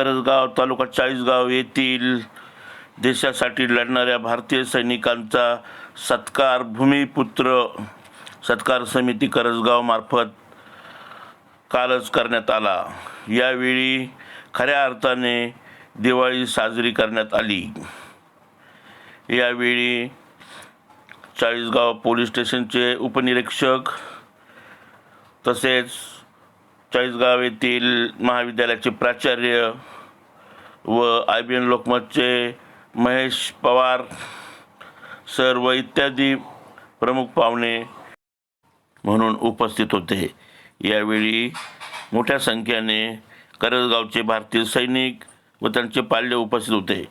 करंजगाव तालुका चाळीसगाव येथील देशासाठी लढणाऱ्या भारतीय सैनिकांचा सत्कार भूमिपुत्र सत्कार समिती करंजगाव मार्फत कालच करण्यात आला। यावेळी खऱ्या अर्थाने दिवाळी साजरी करण्यात आली। यावेळी चाळीसगाव पोलीस स्टेशनचे उपनिरीक्षक तसेच चाळीसगाव येथील महाविद्यालयाचे प्राचार्य व IBN लोकमतचे महेश पवार सर व इत्यादी प्रमुख पाहुणे म्हणून उपस्थित होते। यावेळी मोठ्या संख्येने करंजगावचे भारतीय सैनिक व त्यांचे पाल्य उपस्थित होते।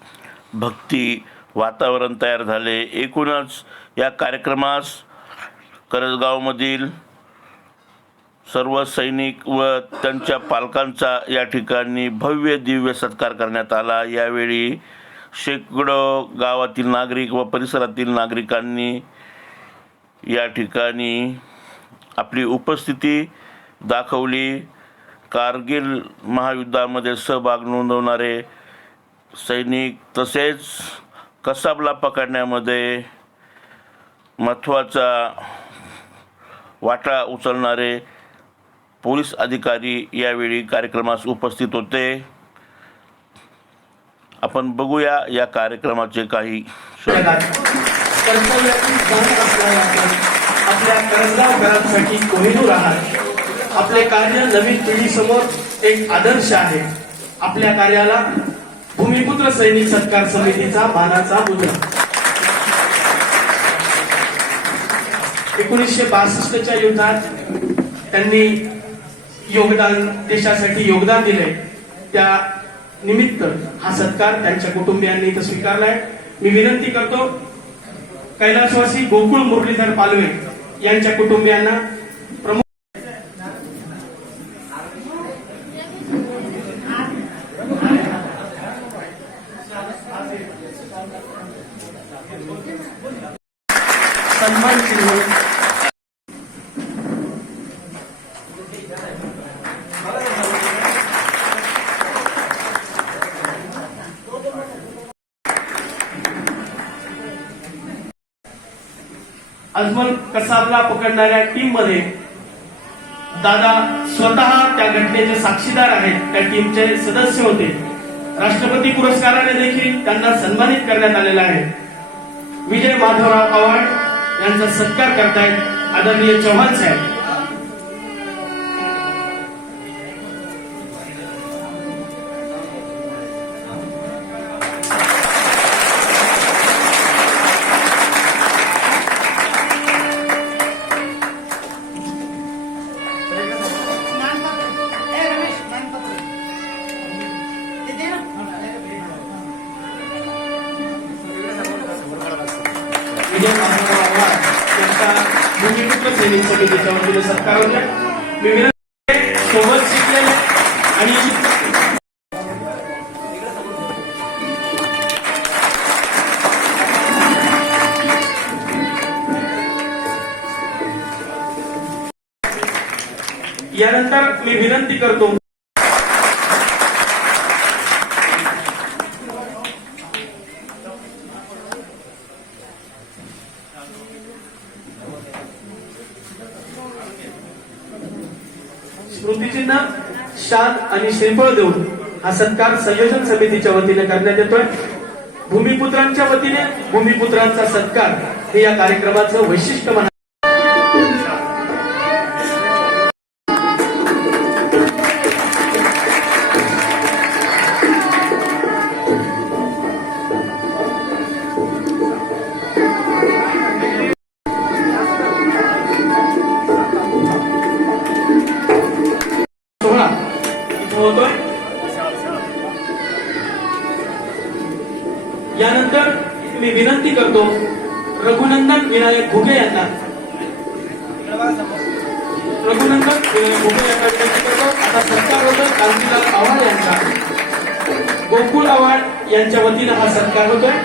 भक्ती वातावरण तयार झाले। एकूणच या कार्यक्रमास करंजगावमधील सर्व सैनिक व त्यांच्या पालकांचा या ठिकाणी भव्य दिव्य सत्कार करण्यात आला। यावेळी शेकडो गावातील नागरिक व परिसरातील नागरिकांनी या ठिकाणी आपली उपस्थिती दाखवली। कारगिल महायुद्धामध्ये सहभाग नोंदवणारे सैनिक तसेच कसाबला पकडण्यामध्ये महत्त्वाचा वाटा उचलणारे पोलीस अधिकारी यावेळी कार्यक्रमास उपस्थित होते। आपण बघूया या कार्यक्रमाचे काही आपल्या करंजगावकरांसाठी कोहिनूर आहात। आपले कार्य नवीन पिढीसमोर एक आदर्श आहे। आपल्या कार्याला भूमिपुत्र सैनिक सत्कार समितीचा मानाचा मुद्रा। 1962च्या युद्धात त्यांनी देशासाठी योगदान दिले। त्या निमित्त हा सत्कार त्यांच्या कुटुंबियांनी इथं स्वीकारलाय। मी विनंती करतो कैलासवासी गोकुळ मुरलीधर पालवे यांच्या कुटुंबियांना प्रमुख सन्मान चिन्ह अजमल कसाबला पकडणाऱ्या टीम मध्ये दादा स्वतः त्या घटनेचे साक्षीदार आहेत। त्या टीमचे सदस्य होते। राष्ट्रपती पुरस्काराने देखील त्यांना सन्मानित करण्यात आलेला आहे। विजय माधवराव आव्हाड यांचा सत्कार करतायत आदरणीय चव्हाण साहेब। विजय माधवराव आव्हाड यांचा भूमिपुत्र सैनिक समितीच्या वतीने सत्कार होतोय। मी विनंती सोबत शिकलेले आणि यानंतर मी विनंती करतो स्मृतिचिन्ह शाल आणि श्रीफळ देऊन हा सत्कार संयोजन समितीच्या वतीने करण्यात येतोय। भूमिपुत्रांच्या वतीने भूमिपुत्रांचा सत्कार हे या कार्यक्रमाचं वैशिष्ट्य म्हणा। यानंतर मी विनंती करतो रघुनंदन विनायक घुगे यांना विनंती करतो। आता सत्कार होतो कांतीलाल आव्हाड यांचा गोकुळ आव्हाड यांच्या वतीने हा सत्कार होतोय।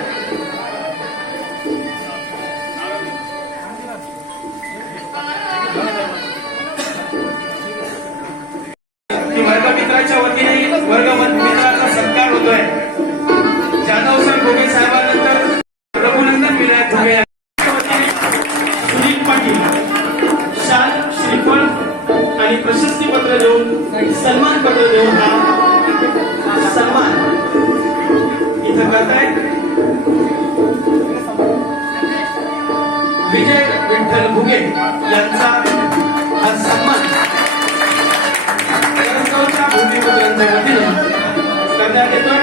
वर्गमित्राच्या वतीने वर्गमित्राचा आणि प्रशस्ती पत्र देऊन सन्मान पत्र देऊन हा सन्मान इथं करतायत. विजय विठ्ठल घुगे यांचा हा सन्मान करंजगावच्या भूमिपुत्रांच्या वतीनं करण्यात येतोय.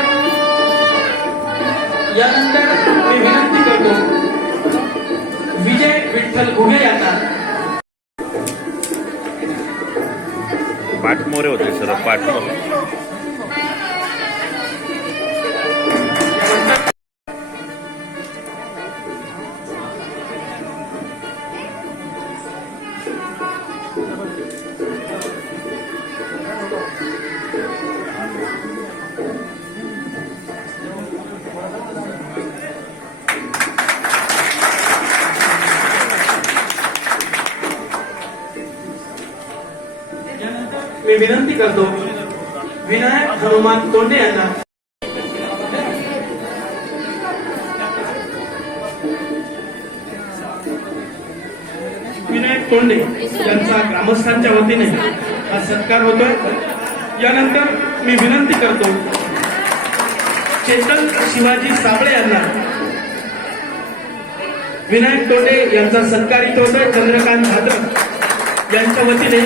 यानंतर मी विनंती करतो विजय विठ्ठल घुगे यांना पाठमोरे होते सर, पाठमोरे. मी विनंती करतो विनायक हनुमान तोंडे यांना विनायक तोंडे यांचा ग्रामस्थांच्या वतीने हा सत्कार होतोय. यानंतर मी विनंती करतो चेतन शिवाजी साबळे यांना विनायक तोंडे यांचा सत्कार इथं होतोय. चंद्रकांत भाद्रक यांच्या वतीने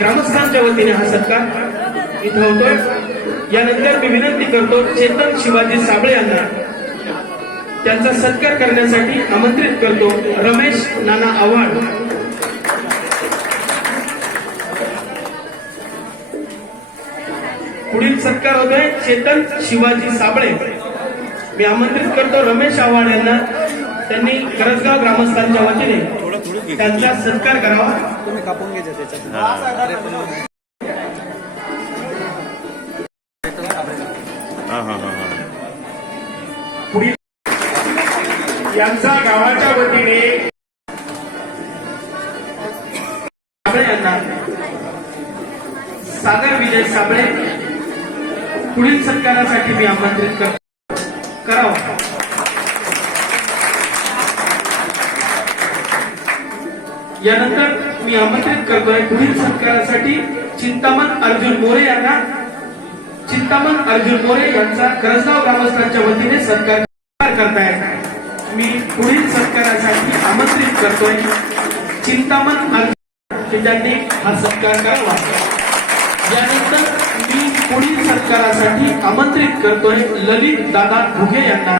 ग्रामस्थांच्या वतीने हा सत्कार इथं होतोय. यानंतर मी विनंती करतो चेतन शिवाजी साबळे यांना त्यांचा सत्कार करण्यासाठी आमंत्रित करतो रमेश नाना आव्हाड. पुढील सत्कार होतोय चेतन शिवाजी साबळे. मी आमंत्रित करतो रमेश आव्हाड यांना. त्यांनी करंजगाव ग्रामस्थांच्या वतीने त्यांचा सत्कार करावा. तुम्ही कापून घ्यायचं त्याच्यात. पुढील यांचा गावाच्या वतीने साबळे यांना सागर विजय साबळे पुढील सत्कारासाठी मी आमंत्रित करावं. यानंतर मी आमंत्रित करतोय पुढील सत्कारासाठी चिंतामण अर्जुन मोरे यांना. चिंतामण अर्जुन मोरे यांचा करंजगाव ग्रामस्थांच्या वतीने सत्कार करतायत. मी पुढील सत्कारासाठी आमंत्रित करतोय चिंतामण अर्जुन त्यांनी हा सत्कार करावा. यानंतर मी पुढील सत्कारासाठी आमंत्रित करतोय ललित दादा घुगे यांना.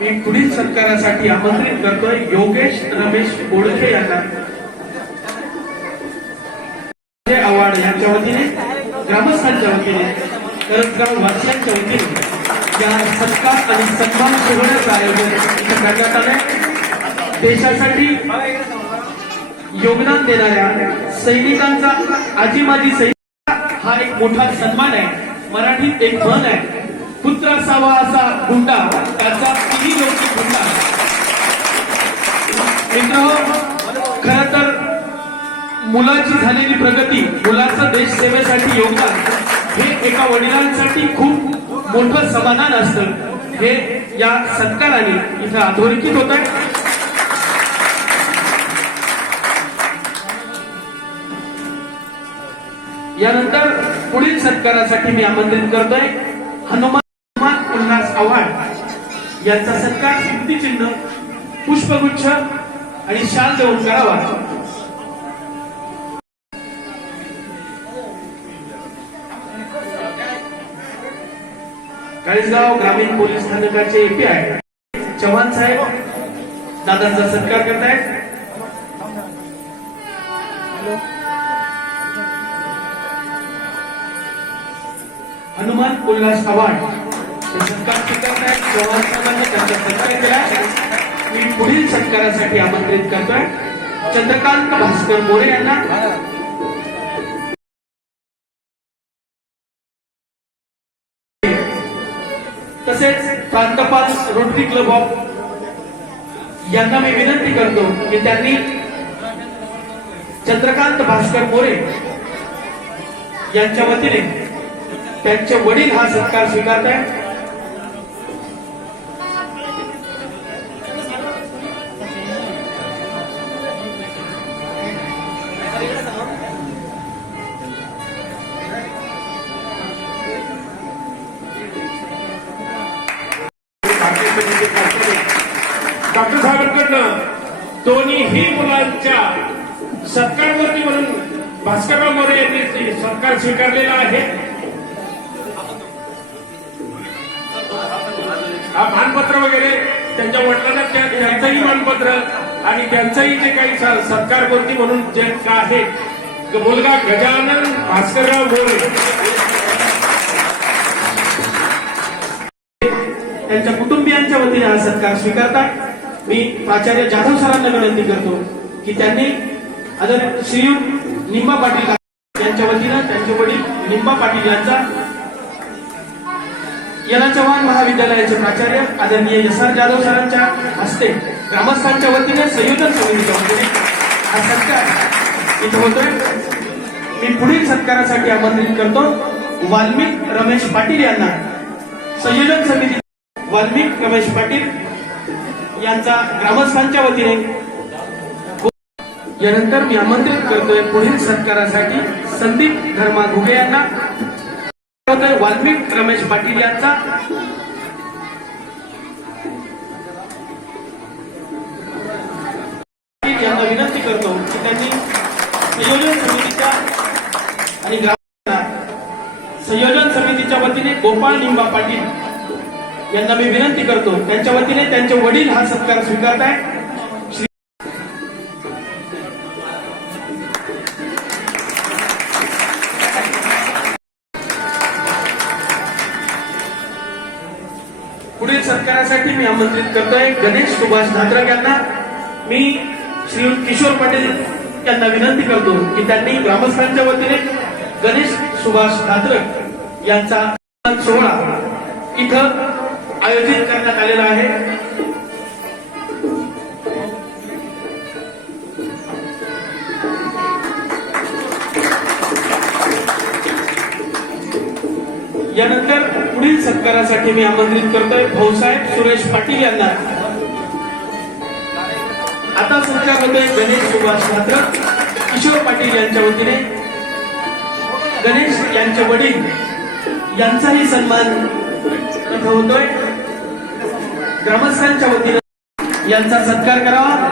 मी पुढील सत्कारासाठी आमंत्रित करतोय योगेश रमेश बोडके यांना. आव्हाड यांच्या वतीने ग्रामस्थांच्या वतीने करंजगाव वासियांच्या वतीने या सत्कार आणि सन्मान सोहळ्याचं आयोजन इथे करण्यात आलंय. देशासाठी योगदान देणाऱ्या सैनिकांचा आजी माजी सैनिक हा एक मोठा सन्मान आहे. मराठीत एक म्हण आहे पुत्र असावा असा गुंडा त्याचा तिन्ही लोक गुंडा. मित्र खर तर मुलाची झालेली प्रगती मुलाचं देश सेवेसाठी योगदान हे एका वडिलांसाठी खूप मोठं समाधान असतं. हे या सत्काराने इथं अधोरेखित होत आहे. यानंतर पुढील सत्कारासाठी मी आमंत्रित करतोय हनुमान उल्हास आव्हाड यांचा सत्कार स्मृतिचिन्ह पुष्पगुच्छ आणि शाल देऊन करावा. चाळीसगाव ग्रामीण पोलीस स्थानकाचे एपीआय चव्हाण साहेब दादांचा सत्कार करतायत. हनुमान उल्हास आव्हाड सत्कार स्वीकारतायत. चव्हाण साहेबांनी त्यांचा सत्कार केला. मी पुढील सत्कारासाठी आमंत्रित करतोय चंद्रकांत भास्कर मोरे यांना. तसेच प्रांतपाल रोटरी क्लब ऑफ यांना मी विनंती करतो की त्यांनी चंद्रकांत भास्कर मोरे यांच्या वतीने त्यांचे वडील हा सत्कार स्वीकारतायत. भास्करराव मोरे यांनी सत्कार स्वीकारलेला आहे. हा मानपत्र वगैरे त्यांच्या वडिलांना त्यांचंही मानपत्र आणि त्यांचंही जे काही सत्कार मूर्ती म्हणून जे का आहे मुलगा गजानन भास्करराव मोरे त्यांच्या कुटुंबियांच्या वतीने हा सत्कार स्वीकारतात. मी प्राचार्य जाधव सरांना विनंती करतो की त्यांनी आदरणीय श्रीयुत निंबा पाटील यांच्या वतीनं त्यांचे वडील निंबा पाटील यांचा याला चव्हाण महाविद्यालयाचे प्राचार्य आदरणीय एस.आर. जाधव सरांच्या हस्ते ग्रामस्थांच्या वतीने संयोजन समितीच्या वतीने हा सत्कार इथे होतोय. मी पुढील सत्कारासाठी आमंत्रित करतो वाल्मिक रमेश पाटील यांना. संयोजन समिती वाल्मिक रमेश पाटील यांचा ग्रामस्थांच्या वतीने. यानंतर मी आमंत्रित करतोय पुढील सत्कारासाठी संदीप धर्मा घुगे यांना. वाल्मिक रमेश पाटील यांचा यांना विनंती करतो की त्यांनी संयोजन समितीच्या आणि संयोजन समितीच्या वतीने गोपाळ निंबा पाटील यांना मी विनंती करतो त्यांच्या वतीने त्यांचे वडील हा सत्कार स्वीकारताय. पुढील सत्कारासाठी मी आमंत्रित करतोय गणेश सुभाष धात्रक यांना. मी श्रीयुत किशोर पाटील यांना विनंती करतो की त्यांनी ग्रामस्थांच्या वतीने गणेश सुभाष धात्रक यांचा सोहळा इथं आयोजित करण्यात आलेला आहे. यानंतर पुढील सत्कारासाठी मी आमंत्रित करतोय भाऊसाहेब सुरेश पाटील यांना. आता सत्कार होतोय गणेश सुभाष धात्रक किशोर पाटील यांच्या वतीने. गणेश यांचे वडील यांचाही सन्मान इथं होतोय. ग्रामस्थांच्या वतीने यांचा सत्कार करावा.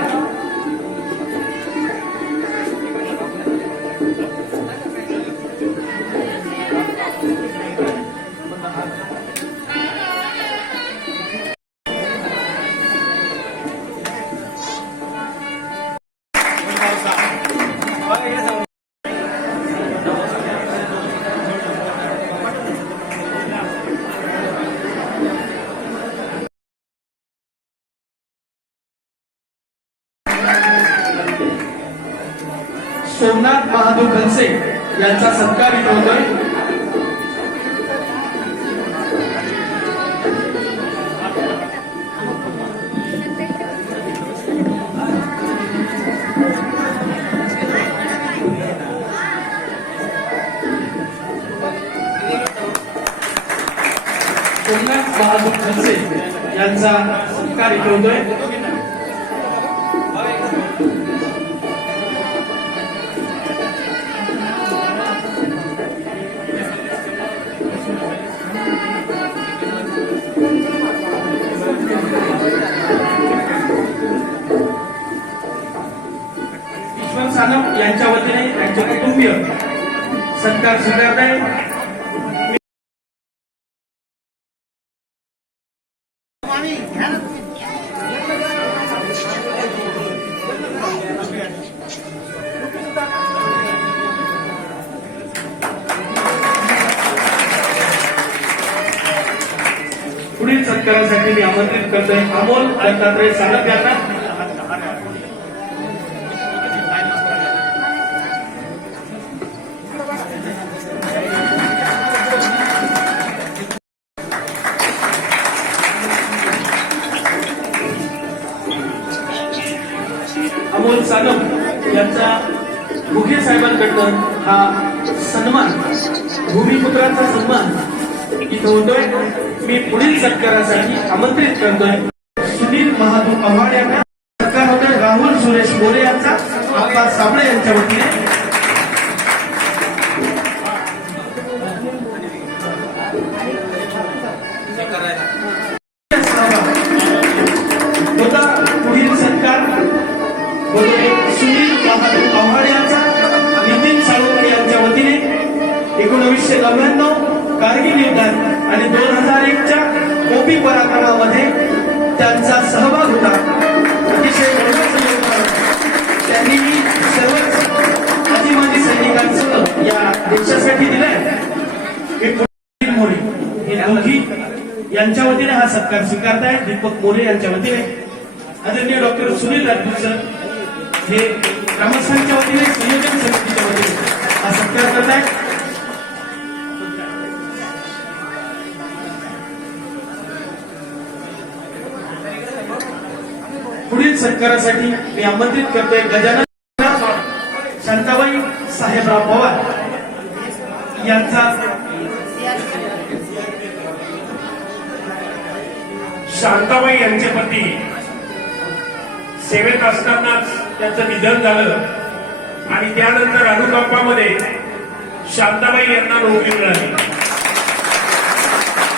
सोमनाथ महादेव खलसे यांचा सत्कार इथं होतोय. सोमनाथ महादेव खलसे यांचा सत्कार इथं होतोय. सानप यांच्या वतीने त्यांचे कुटुंबीय सत्कार स्वीकारत आहे. पुढील सत्कारासाठी मी आमंत्रित करतोय अमोल दत्तात्रय सानप यांना. अमोल सानप यांचा घुगे साहेबांकडनं हा सन्मान भूमिपुत्राचा सन्मान इथं होतोय. मी पुढील सत्कारासाठी आमंत्रित करतोय सुनील महादेव आव्हाड यांना. सत्कार होतोय राहुल सुरेश मोरे यांचा आप्पा साबळे यांच्या वतीने. पुढील सत्कार सुनील महादेव आव्हाड यांचा. नितीन साळुंखे 1999 कारगिल युद्धात आणि 2001च्या ओपी पराक्रमामध्ये त्यांचा सहभाग होता. अतिशय मोलाचं योगदान त्यांनी सर्वच आजी माजी सैनिकांसह या देशासाठी दिलाय. हे पुढील मोरे हे दोघी यांच्या वतीने हा सत्कार स्वीकारताय. दीपक मोरे यांच्या वतीने आदरणीय डॉक्टर सुनील राजपूत सर हे ग्रामस्थांच्या वतीने संयोजन समितीच्या वतीने हा सत्कार करताय. पुढील सत्कारासाठी मी आमंत्रित करतोय गजानन शांताबाई साहेबराव पवार यांचा. शांताबाई यांचे पती सेवेत असतानाच त्यांचं निधन झालं आणि त्यानंतर अनुकंपामध्ये शांताबाई यांना नोकरी मिळाली.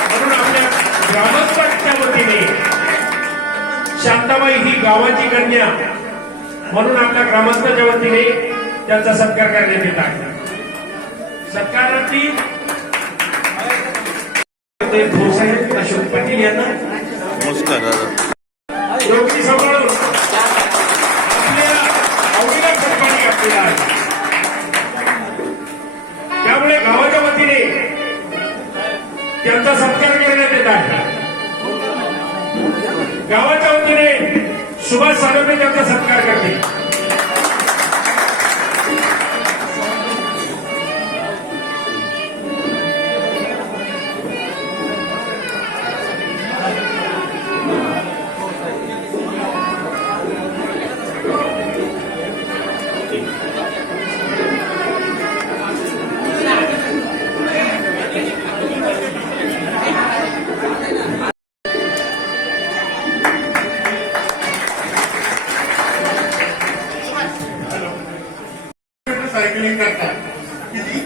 म्हणून आपल्या ग्रामस्थांच्या वतीने शांताबाई ही गावाची कन्या म्हणून आपल्या ग्रामस्थांच्या वतीने त्यांचा सत्कार करण्यात येत आहे. सत्कारार्थी भाऊसाहेब अशोक पाटील यांना. नमस्कार दादा. योगी सांभाळून आपल्या आवडीला सत्कार घातलेला आहे. त्यामुळे गावाच्या वतीने त्यांचा सत्कार करण्यात येत आहे. गावाच्या वतीने सुभाष सानपे त्यांचा सत्कार करतील. सायकलिंग करतात किती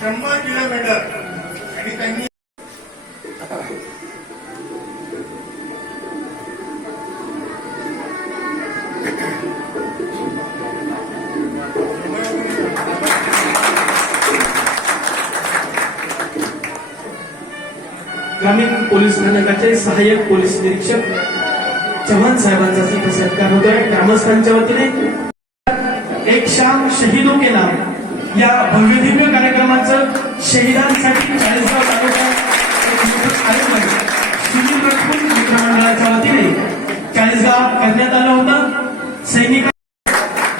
100 किलोमीटर आणि त्यांनी ग्रामीण पोलीस स्थानकाचे सहाय्यक पोलीस निरीक्षक चव्हाण साहेबांचा इथे सत्कार होतोय. ग्रामस्थांच्या वतीने एक शाम शहीदों के नाम या भव्य दिव्य कार्यक्रमाचं शहीदांसाठी चाळीसगाव तालुका आयोजन सुनील राजपूत मित्रमंडळाच्या वतीने चाळीसगाव करण्यात आलं होतं. सैनिक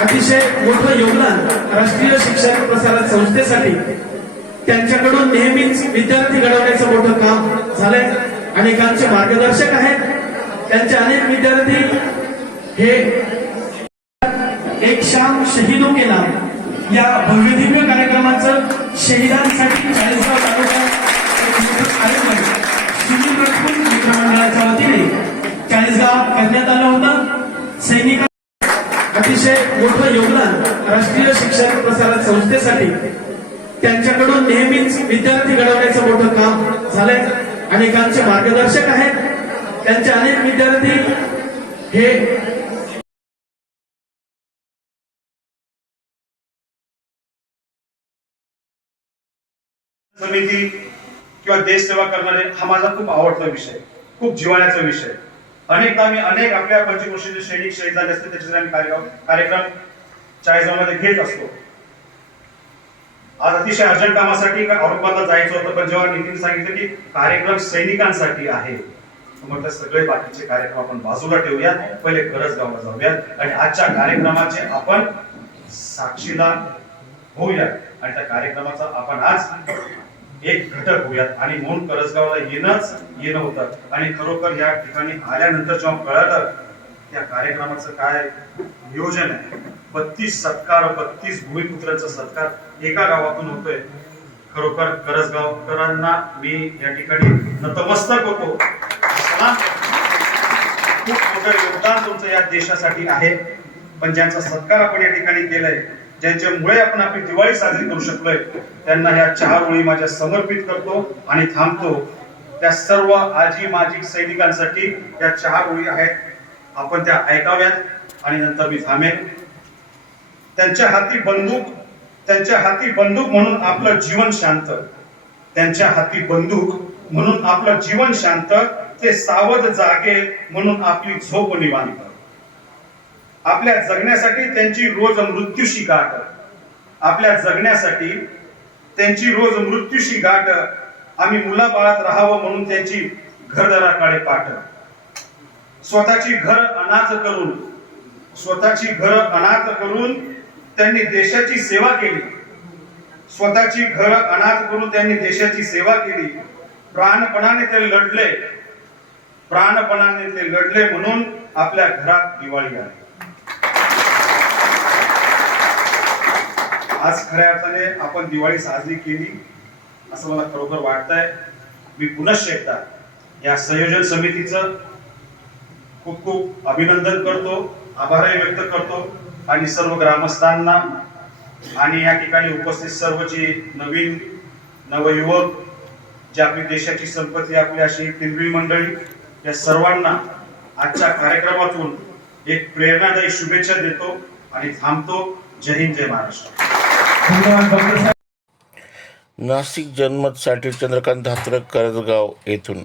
अतिशय मोठं योगदान राष्ट्रीय शिक्षण प्रसारक संस्थेसाठी त्यांच्याकडून नेहमीच विद्यार्थी घडवण्याचं मोठं काम झालंय. अनेकांचे मार्गदर्शक आहेत. त्यांचे अनेक विद्यार्थी हे एक शाम शहीदों के नाम या भव्य दिव्य कार्यक्रमाचं शहीदांसाठी चाळीसगाव तालुका आयोजन सुनील राजपूत मित्रमंडळाच्या वतीने चाळीसगाव करण्यात आलं होतं. सैनिक अतिशय मोठं योगदान राष्ट्रीय शिक्षण प्रसारक संस्थेसाठी त्यांच्याकडून नेहमीच विद्यार्थी घडवण्याचं मोठं काम झालंय. अनेकांचे मार्गदर्शक आहेत. त्यांचे अनेक विद्यार्थी हे समिती किंवा देश सेवा करणारे हा माझा खूप आवडता विषय, खूप जिव्हाळ्याचा विषय. अनेकदा आम्ही अनेक आपल्या पंचक्रोशीचे सैनिक शहीद झाले असते त्याच्यासाठी आम्ही कार्यक्रम चाळीसगावमध्ये घेत असतो. आज अतिशय अर्जंट कामासाठी औरंगाबादला जायचं होतं, पण जेव्हा नितीन सांगितलं की कार्यक्रम सैनिकांसाठी आहे म्हटलं सगळे बाकीचे कार्यक्रम आपण बाजूला ठेवूया, पहिले करजगावला जाऊया आणि आजच्या कार्यक्रमाचे आपण साक्षीदार होऊया आणि त्या कार्यक्रमाचा आपण आज एक घटक होऊयात. आणि म्हणून करजगावला येणं होतं. आणि खरोखर या ठिकाणी आल्यानंतर जेव्हा कळलं त्या कार्यक्रमाचं काय नियोजन आहे, 32 सत्कार, 32 भूमिपुत्रांचा सत्कार एका गावातून होतोय. खरोखर करजगावकरांना मी या ठिकाणी नतमस्तक होतो. खूप मोठं योगदान तुमचं या देशासाठी आहे. पण ज्यांचा सत्कार आपण या ठिकाणी केलाय, ज्यांच्यामुळे आपण आपली दिवाळी साजरी करू शकलोय, त्यांना ह्या 4 ओळी माझ्या समर्पित करतो आणि थांबतो. त्या सर्व आजी माजी सैनिकांसाठी या 4 ओळी आहेत, आपण त्या ऐकाव्यात आणि नंतर मी थांबेन. त्यांच्या हाती बंदूक त्यांच्या हाती बंदूक म्हणून आपलं जीवन शांत, त्यांच्या हाती बंदूक म्हणून आपलं जीवन शांत, ते सावध जागे म्हणून आपली झोप निवांत. आपल्या जगण्यासाठी त्यांची रोज मृत्यूशी गाठ, आपल्या जगण्यासाठी त्यांची रोज मृत्यूशी गाठ. आम्ही मुलाबाळात राहावं म्हणून त्यांची घरदाराकडे पाठ. स्वतःची घर अनाथ करून त्यांनी देशाची सेवा केली. स्वतःची घर अनाथ करून त्यांनी देशाची सेवा केली. प्राणपणाने ते लढले म्हणून आपल्या घरात दिवाळी आली. आज खऱ्या अर्थाने आपण दिवाळी साजरी केली असं मला खरोखर वाटतंय. मी पुनश्च एकदा या संयोजन समितीचं खूप खूप अभिनंदन करतो, आभारही व्यक्त करतो आणि सर्व ग्रामस्थांना आणि या ठिकाणी उपस्थित सर्व जे नवयुवक, जे आपली देशाची संपत्ती, आपली अशी पिंपरी मंडळी, या सर्वांना आजच्या कार्यक्रमातून एक प्रेरणादायी शुभेच्छा देतो आणि थांबतो. जय हिंद, जय महाराष्ट्र. नाशिक जनमतसाठी चंद्रकांत धात्रक, करंजगाव येथून.